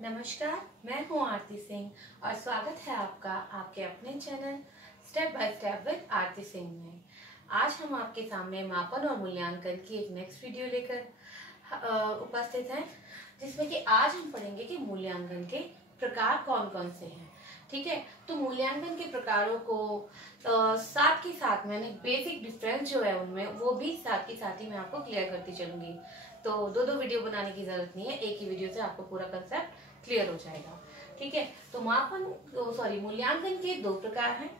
नमस्कार, मैं हूं आरती सिंह और स्वागत है आपका आपके अपने channel step by step with Aarti Singh में। आज हम आपके सामने मापन और मूल्यांकन की एक नेक्स्ट वीडियो लेकर उपस्थित हैं, जिसमें कि आज हम पढ़ेंगे कि मूल्यांकन के प्रकार कौन कौन से हैं। ठीक है, तो मूल्यांकन के प्रकारों को साथ के साथ मैंने बेसिक डिफरेंस जो है उनमें वो भी साथ के साथ ही मैं आपको क्लियर करती चलूंगी। तो दो वीडियो बनाने की जरूरत नहीं है, एक ही वीडियो से आपको पूरा कंसेप्ट क्लियर हो जाएगा। ठीक है, तो मूल्यांकन के दो प्रकार हैं।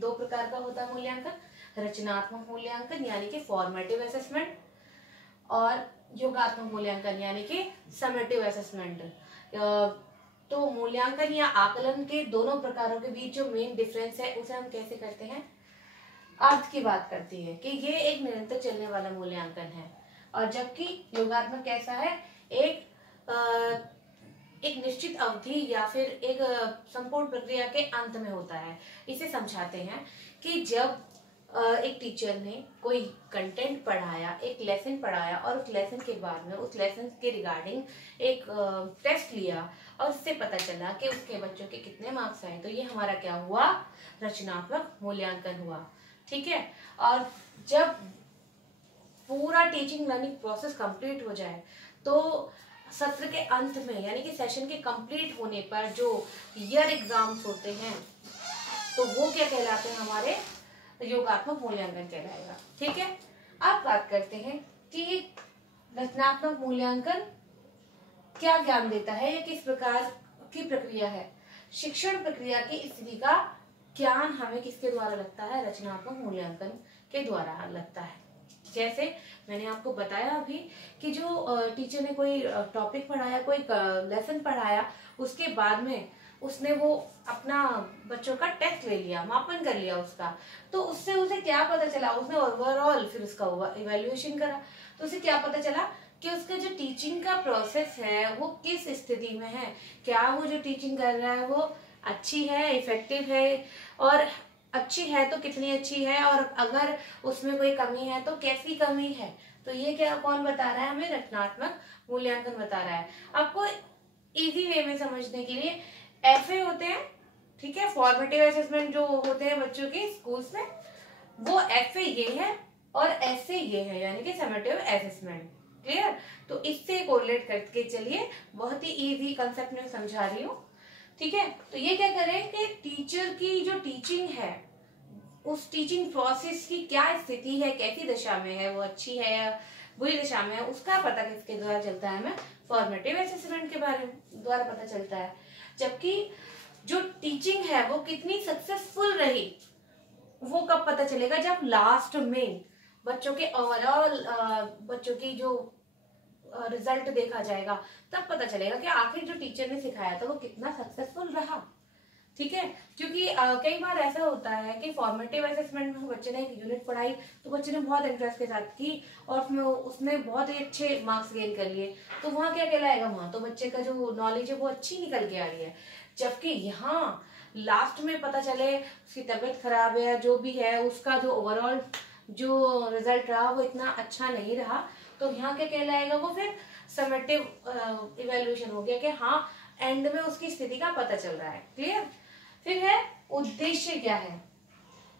दो प्रकार का होता है मूल्यांकन, रचनात्मक मूल्यांकन यानी कि फॉर्मेटिव असेसमेंट और योगात्मक मूल्यांकन यानी कि समेटिव असेसमेंट। तो मूल्यांकन या आकलन के दोनों प्रकारों के बीच जो मेन डिफरेंस है उसे हम कैसे करते हैं, अर्थ की बात करती है कि ये एक निरंतर चलने वाला मूल्यांकन है, और जबकि योगात्मक कैसा है, एक निश्चित अवधि या फिर एक संपूर्ण प्रक्रिया के अंत में होता है। इसे समझाते हैं कि जब एक टीचर ने कोई कंटेंट पढ़ाया, एक लेसन पढ़ाया और उस लेसन के बाद में उस लेसन के रिगार्डिंग एक टेस्ट लिया और उससे पता चला कि उसके बच्चों के कितने मार्क्स आए, तो ये हमारा क्या हुआ, रचनात्मक मूल्यांकन हुआ। ठीक है, और जब पूरा टीचिंग लर्निंग प्रोसेस कंप्लीट हो जाए तो सत्र के अंत में यानी कि सेशन के कंप्लीट होने पर जो ईयर एग्जाम्स होते हैं तो वो क्या कहलाते हैं, हमारे योगात्मक मूल्यांकन कहलाएगा। ठीक है, अब बात करते हैं कि रचनात्मक मूल्यांकन क्या ज्ञान देता है या किस प्रकार की प्रक्रिया है। शिक्षण प्रक्रिया की स्थिति का ज्ञान हमें किसके द्वारा लगता है, रचनात्मक मूल्यांकन के द्वारा लगता है। जैसे मैंने आपको बताया अभी कि जो टीचर ने कोई टॉपिक पढ़ाया, कोई लेसन पढ़ाया, उसके बाद में उसने वो अपना बच्चों का टेस्ट ले लिया, मापन कर लिया उसका, तो उससे उसे क्या पता चला, उसने ओवरऑल फिर उसका इवैल्यूएशन करा, तो उसे क्या पता चला कि उसका जो टीचिंग का प्रोसेस है वो किस स्थिति में है, क्या वो जो टीचिंग कर रहा है वो अच्छी है, इफेक्टिव है, और अच्छी है तो कितनी अच्छी है, और अगर उसमें कोई कमी है तो कैसी कमी है। तो ये क्या कौन बता रहा है, हमें रचनात्मक मूल्यांकन बता रहा है। आपको इजी वे में समझने के लिए एफए होते हैं, ठीक है, फॉर्मेटिव असेसमेंट जो होते हैं बच्चों के स्कूल्स में, वो एफए ये है और एसए ये है, यानी कि समेटिव असेसमेंट। क्लियर, तो इससे कोरिलेट करके चलिए, बहुत ही इजी कंसेप्ट में समझा रही हूँ। ठीक है, तो ये क्या करें कि टीचर की जो टीचिंग है उस टीचिंग प्रोसेस की क्या स्थिति है, कैसी दशा में है, वो अच्छी है या बुरी दशा में है, उसका पता किसके द्वारा चलता है, हमें फॉर्मेटिव असेसमेंट के बारे द्वारा पता चलता है। जबकि जो टीचिंग है वो कितनी सक्सेसफुल रही वो कब पता चलेगा, जब लास्ट में बच्चों के ओवरऑल बच्चों की जो रिजल्ट देखा जाएगा, तब पता चलेगा कि आखिर जो टीचर ने सिखाया था वो कितना सक्सेसफुल रहा। ठीक है, क्योंकि कई बार ऐसा होता है कि फॉर्मेटिव असेसमेंट में बच्चे ने एक यूनिट पढ़ाई तो बच्चे ने बहुत इंटरेस्ट के साथ की और उसने बहुत ही अच्छे मार्क्स गेन कर लिए, तो वहाँ क्या कहलाएगा, वहां तो बच्चे का जो नॉलेज है वो अच्छी निकल के आ रही है। जबकि यहाँ लास्ट में पता चले उसकी तबीयत खराब है या जो भी है, उसका जो ओवरऑल जो रिजल्ट रहा वो इतना अच्छा नहीं रहा, तो यहाँ क्या कहलाएगा, वो फिर समेटिव इवैल्यूएशन हो गया कि हाँ एंड में उसकी स्थिति का पता चल रहा है। क्लियर, फिर है उद्देश्य क्या है।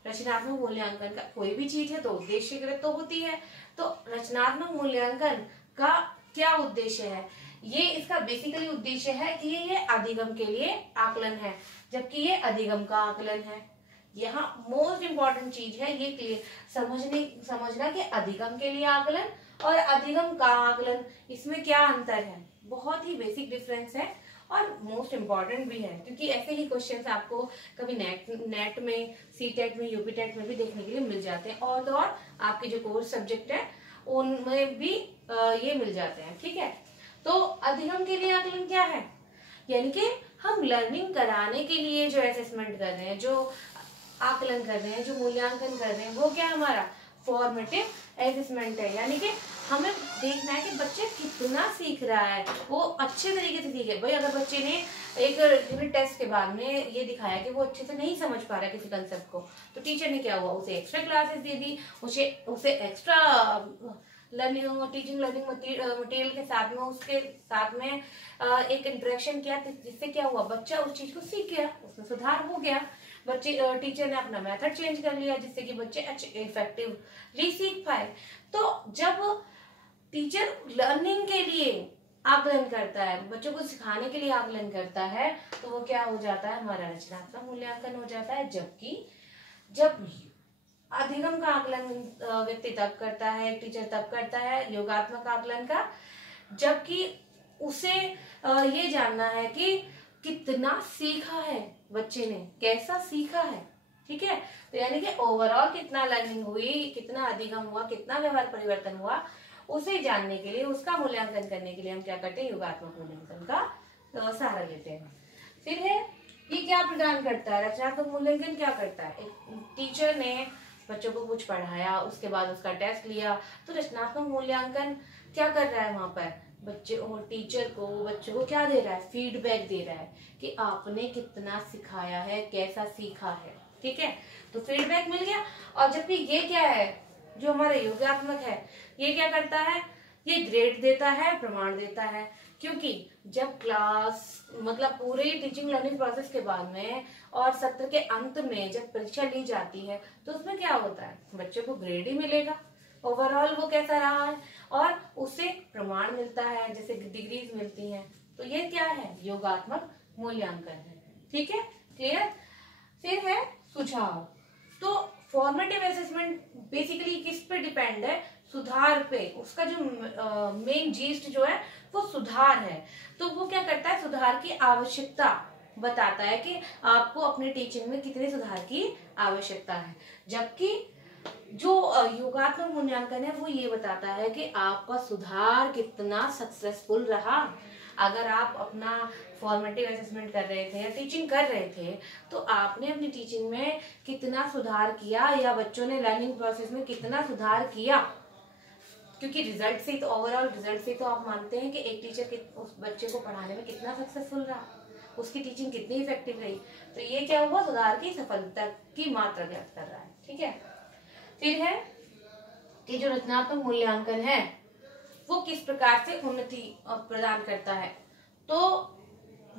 रचनात्मक मूल्यांकन का कोई भी चीज है तो उद्देश्यकृत तो होती है, तो रचनात्मक मूल्यांकन का क्या उद्देश्य है, ये इसका बेसिकली उद्देश्य है कि ये अधिगम के लिए आकलन है, जबकि ये अधिगम का आकलन है। यहाँ मोस्ट इंपॉर्टेंट चीज है ये क्लियर समझना कि अधिगम के लिए आकलन और अधिगम का आकलन, इसमें क्या अंतर है, बहुत ही बेसिक डिफरेंस है और मोस्ट इम्पॉर्टेंट भी है, क्योंकि ऐसे ही क्वेश्चंस आपको कभी नेट में, सीटेट में, यूपीटेट में भी देखने के लिए मिल जाते हैं, और तो और आपके जो कोर्स सब्जेक्ट है उनमें भी ये मिल जाते हैं। ठीक है, तो अधिगम के लिए आकलन क्या है, यानी कि हम लर्निंग कराने के लिए जो असेसमेंट कर रहे हैं, जो आकलन कर रहे हैं, जो मूल्यांकन कर रहे हैं, वो क्या हमारा फॉर्मेटिव असेसमेंट है। यानी कि हमें देखना है कि बच्चे कितना सीख रहा है, वो अच्छे तरीके से सीखे। भाई अगर बच्चे ने एक यूनिट टेस्ट के बाद में ये दिखाया कि वो अच्छे से नहीं समझ पा रहा है किसी कंसेप्ट को, तो टीचर ने क्या हुआ, उसे एक्स्ट्रा क्लासेस दे दी, उसे एक्स्ट्रा टीचिंग लर्निंग मटेरियल के साथ में उसके साथ में एक इंटरेक्शन किया, जिससे क्या हुआ, बच्चा उस चीज को सीख गया, उसमें सुधार हो गया। बच्चे टीचर ने अपना मेथड चेंज कर लिया जिससे कि बच्चे अच्छे इफेक्टिवली सीख पाए। तो जब टीचर लर्निंग के लिए आकलन करता है, बच्चों को सिखाने के लिए आकलन करता है, तो वो क्या हो जाता है, हमारा रचनात्मक मूल्यांकन हो जाता है। जबकि जब अधिगम का आकलन व्यक्ति तब करता है, टीचर तब करता है योगात्मक आकलन का, जबकि उसे ये जानना है कि कितना सीखा है बच्चे ने, कैसा सीखा है। ठीक है, तो यानी कि ओवरऑल कितना लर्निंग हुई, कितना अधिगम हुआ, कितना व्यवहार परिवर्तन हुआ, उसे जानने के लिए, उसका मूल्यांकन करने के लिए हम क्या करते हैं, योगात्मक मूल्यांकन का सहारा लेते हैं। फिर है, ये क्या प्रदान करता है, रचनात्मक मूल्यांकन क्या करता है, एक टीचर ने बच्चों को कुछ पढ़ाया, उसके बाद उसका टेस्ट लिया, तो रचनात्मक मूल्यांकन क्या कर रहा है, वहां पर बच्चे और टीचर को, बच्चों को क्या दे रहा है, फीडबैक दे रहा है कि आपने कितना सिखाया है, कैसा सीखा है। ठीक है, तो फीडबैक मिल गया। और जबकि ये क्या है, जो हमारा योगात्मक है, ये क्या करता है, ये ग्रेड देता है, प्रमाण देता है। क्योंकि जब क्लास मतलब पूरे टीचिंग लर्निंग प्रोसेस के बाद में और सत्र के अंत में जब परीक्षा ली जाती है, तो उसमें क्या होता है, बच्चे को ग्रेड ही मिलेगा, ओवरऑल वो कैसा रहा है, और उससे प्रमाण मिलता है, जैसे डिग्रीज मिलती हैं। तो ये क्या है, योगात्मक मूल्यांकन है। ठीक है, क्लियर। फिर है सुझाव। तो फॉर्मेटिव असेसमेंट बेसिकली किस पे डिपेंड है, सुधार पे। उसका जो मेन जीस्ट जो है वो सुधार है। तो वो क्या करता है, सुधार की आवश्यकता बताता है कि आपको अपने टीचिंग में कितने सुधार की आवश्यकता है। जबकि जो योगात्मक मूल्यांकन है वो ये बताता है कि आपका सुधार कितना सक्सेसफुल रहा। अगर आप अपना फॉर्मेटिव असेसमेंट कर रहे थे या टीचिंग कर रहे थे, तो आपने अपनी टीचिंग में कितना सुधार किया, या बच्चों ने लर्निंग प्रोसेस में कितना सुधार किया। क्योंकि रिजल्ट से, तो ओवरऑल रिजल्ट से तो आप मानते हैं कि एक टीचर उस बच्चे को पढ़ाने में कितना सक्सेसफुल रहा, उसकी टीचिंग कितनी इफेक्टिव रही। तो ये क्या हुआ, सुधार की सफलता की मात्रा व्यक्त कर रहा है। ठीक है, फिर है कि जो रचनात्मक मूल्यांकन है वो किस प्रकार से उन्नति प्रदान करता है। तो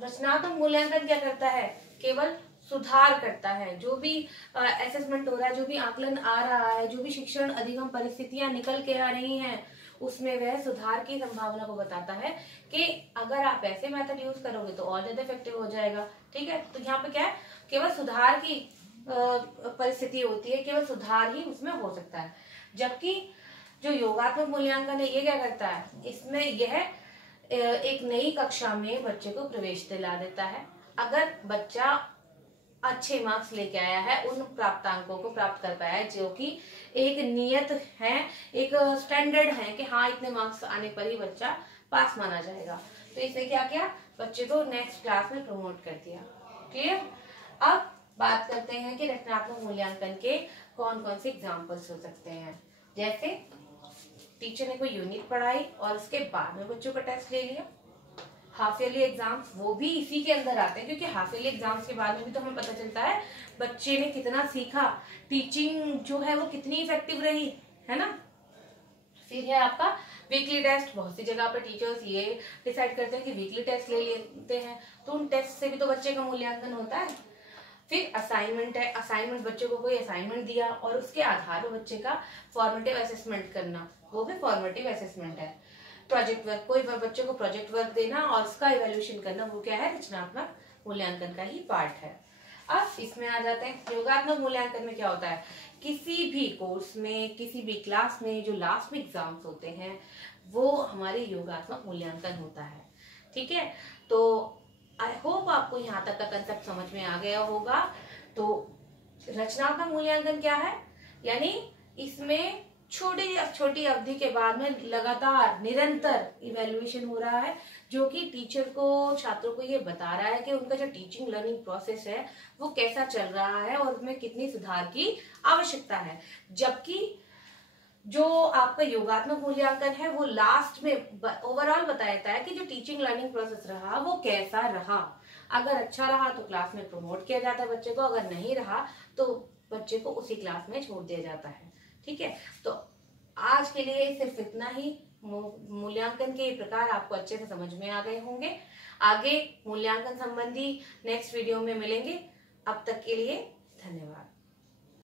रचनात्मक मूल्यांकन क्या करता है, केवल सुधार करता है। जो भी असेसमेंट हो रहा है, जो भी आकलन आ रहा है, जो भी शिक्षण अधिगम परिस्थितियां निकल के आ रही हैं, उसमें वह सुधार की संभावना को बताता है कि अगर आप ऐसे मेथड यूज करोगे तो और ज्यादा इफेक्टिव हो जाएगा। ठीक है, तो यहाँ पे क्या है, केवल सुधार की परिस्थिति होती है, केवल सुधार ही उसमें हो सकता है। जबकि जो योगात्मक मूल्यांकन है ये क्या करता है, इसमें यह एक नई कक्षा में बच्चे को प्रवेश दिला देता है। अगर बच्चा अच्छे मार्क्स लेके आया है, उन प्राप्तांकों को प्राप्त कर पाया है, जो कि एक नियत है, एक स्टैंडर्ड है कि हाँ इतने मार्क्स आने पर ही बच्चा पास माना जाएगा, तो इसने क्या किया, बच्चे को नेक्स्ट क्लास में प्रमोट कर दिया। क्लियर। अब बात करते हैं कि रचनात्मक मूल्यांकन के कौन कौन से एग्जाम्पल्स हो सकते हैं। जैसे टीचर ने कोई यूनिट पढ़ाई और उसके बाद में बच्चों का टेस्ट ले लिया। हाफ ईयरली एग्जाम्स वो भी इसी के अंदर आते हैं, क्योंकि हाफ ईयरली एग्जाम्स के बाद में भी तो हमें पता चलता है बच्चे ने कितना सीखा, टीचिंग जो है वो कितनी इफेक्टिव रही, है ना। फिर है आपका वीकली टेस्ट। बहुत सी जगह पर टीचर्स ये डिसाइड करते हैं कि वीकली टेस्ट ले लेते हैं, तो उन टेस्ट से भी तो बच्चे का मूल्यांकन होता है। फिर असाइनमेंट है, असाइनमेंट बच्चे को कोई असाइनमेंट दिया और उसके आधार पर बच्चे का फॉर्मेटिव असेसमेंट करना, वो भी फॉर्मेटिव असेसमेंट है। प्रोजेक्ट वर्क, कोई बच्चे को प्रोजेक्ट वर्क देना और उसका इवैल्यूएशन करना, वो क्या है, रचनात्मक मूल्यांकन का ही पार्ट है। अब इसमें आ जाते हैं योगात्मक मूल्यांकन में क्या होता है, किसी भी कोर्स में, किसी भी क्लास में जो लास्ट में एग्जाम्स होते हैं वो हमारे योगात्मक मूल्यांकन होता है। ठीक है, तो आई होप आपको यहाँ तक का कंसेप्ट समझ में आ गया होगा। तो रचनात्मक मूल्यांकन क्या है, यानी इसमें छोटी अवधि के बाद में लगातार निरंतर इवैल्यूएशन हो रहा है, जो कि टीचर को, छात्रों को ये बता रहा है कि उनका जो टीचिंग लर्निंग प्रोसेस है वो कैसा चल रहा है और उसमें कितनी सुधार की आवश्यकता है। जबकि जो आपका योगात्मक मूल्यांकन है वो लास्ट में ओवरऑल बताता है कि जो टीचिंग लर्निंग प्रोसेस रहा वो कैसा रहा। अगर अच्छा रहा तो क्लास में प्रमोट किया जाता है बच्चे को, अगर नहीं रहा तो बच्चे को उसी क्लास में छोड़ दिया जाता है। ठीक है, तो आज के लिए सिर्फ इतना ही। मूल्यांकन के प्रकार आपको अच्छे से समझ में आ गए होंगे। आगे मूल्यांकन संबंधी नेक्स्ट वीडियो में मिलेंगे। अब तक के लिए धन्यवाद।